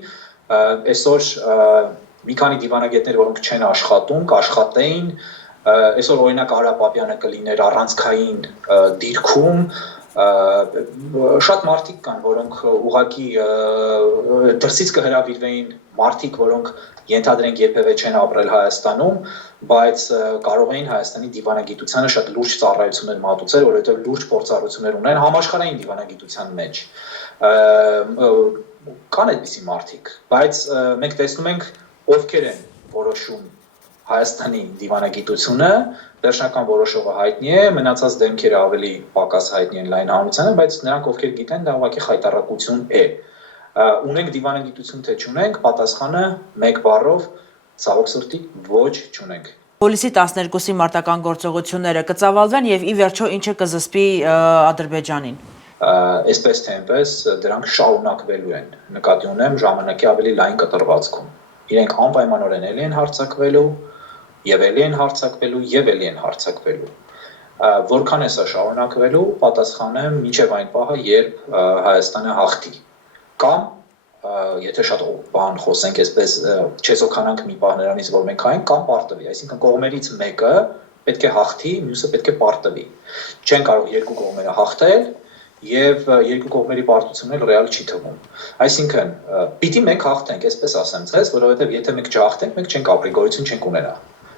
այսօր մի քանի դիվանագետներ, որոնք չեն աշխատում, կաշխատեին, այսօր օրինակ Արա Պապյանը կլիներ առանցքային դիրքում, շատ մարդիկ կան, որոնք ուղղակի դրսից կհրավիրվեին մարդիկ, որոնք ենթադրենք երբևէ չեն ապրել Հայաստանում, բայց կարող էին Հայաստանի դիվանագիտությանը շատ լուրջ ծառայություններ մատուցել, որովհետև լուրջ փորձառություններ ունեն համաշխարհային դիվանագիտության մեջ։ Կան այդպիսի մարդիկ, բայց մենք տեսնում ենք ովքեր են որոշում Հայաստանի դիվանագիտությունը, վերջնական որոշողը հայտնի է, մնացած դեմքերը ավելի պակաս հայտնի են լայն հանրությանը, բայց նրանք ովքեր գիտեն, դա ուղղակի խայտառակություն է։ Ունենք դիվանագիտություն, թե չունենք, պատասխանը մեկ բառով ցավոք սրտի ոչ չունենք։ Հուլիսի 12-ի մարտական գործողությունները կծավալվեն եւ ի վերջո ինչը կզսպի Ադրբեջանին։ Այսպես թե այնպես դրանք շարունակվելու են, նկատի ունեմ ժամանակի ավելի լայն կտրվածքում։ Իրենք անպայմանորեն էլի են հարձակվելու, եւ էլի են հարձակվելու, եւ էլի են հարձակվելու։ Որքան է սա շարունակվելու, պատասխանը մինչեւ այն պահը, երբ Հայաստանը հաղթի։ Կամ եթե շատ բան խոսենք, այսպես չեսոքանանք մի պահ նրանից, որ մենք այն կամ պարտվի, այսինքն կողմերից մեկը պետք է հաղթի, մյուսը պետք է պարտվի։ Չեն կարող երկու կողմերը հաղթել եւ երկու կողմերի պարտությունն էլ ռեալ չի թվում։ Այսինքն, պիտի մենք հաղթենք, այսպես ասեմ ձեզ, որովհետեւ եթե մենք չհաղթենք, մենք չենք ապրի, գոյություն չենք ունենա։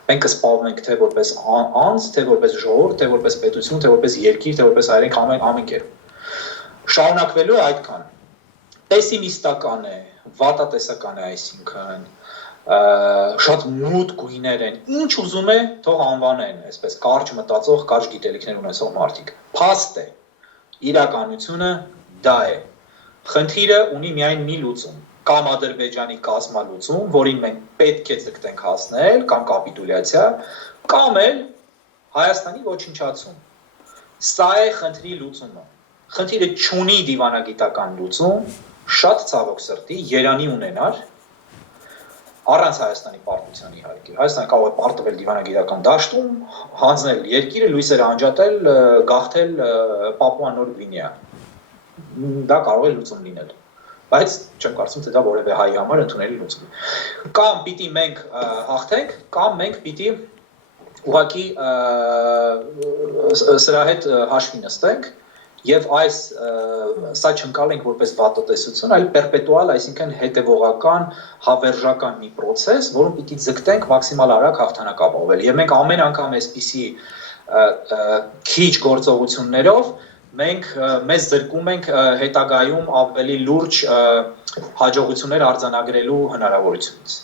Մենք կսպառվենք թե որպես անձ, թե որպես ժողովուրդ, թե որպես պետություն, թե որպես երկիր, թե որպես հայրենք ամեն կերպ։ Շարունակվելու է այդքան։ Պեսիմիստական է, վատատեսական է, այսինքն շատ մութ գույներ են, ինչ ուզում է, թող անվանեն, այսպես կարճ մտածող, կարճ գիտելիքներ ունեցող մարդիկ։ Փաստ է, իրականությունը դա է։ Խնդիրը ունի միայն մի լուծում, կամ Ադրբեջանի կազմալուծում, որին մենք պետք է ձգտենք հասնել, կամ կապիտուլյացիա, կամ էլ Հայաստանի ոչնչացում։ Սա է խնդրի լուծումը։ Խնդիրը չունի դիվանագիտական լուծում, շատ ցավոք սրտի Երանի ունենար առանց Հայաստանի պարտության իհարկե։ Հայաստանը կարող է պարտվել դիվանագիտական դաշտում, հանձնել երկիրը, լույսերը անջատել, գաղթել Պապուա Նոր Գվինեա։ Դա կարող է լուծում լինել։ Բայց չեմ կարծում, թե դա որևէ հայի համար ընդունելի լուծում է։ Կամ պիտի մենք հաղթենք, կամ մենք պիտի ուղղակի սրա հետ հաշվի նստենք եւ այս սա չընկալենք որպես վատատեսություն, այլ պերպետուալ, այսինքն հետեւողական, հավերժական մի process, որում պիտի ձգտենք մաքսիմալ արագ հաղթանակ ապահովել։ Եվ մենք ամեն անգամ այսպիսի քիչ գործողություններով մենք մեզ զրկում ենք հետագայում ավելի լուրջ հաջողություններ արձանագրելու հնարավորությունից։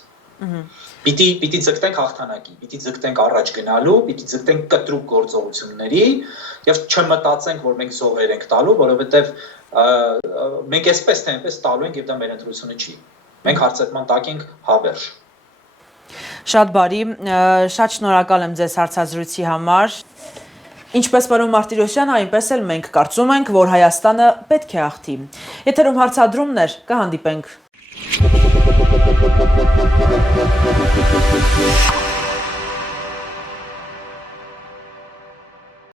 Պիտի ձգտենք հաղթանակի, պիտի ձգտենք առաջ գնալու, պիտի ձգտենք կտրուկ գործողությունների եւ չմտածենք, որ մենք զոհեր ենք տալու, որովհետեւ մենք այսպես թե այնպես տալու ենք եւ դա մեր ընտրությունը չի։ Մենք հարցակման տակ ենք հավերժ։ Շատ բարի, շատ շնորհակալ եմ ձեզ հարցազրույցի համար։ Ինչպես պարոն Մարտիրոսյանը, այնպես էլ մենք կարծում ենք, որ Հայաստանը պետք է հաղթի։ Եթերում հարցադրումներ, կհանդիպենք։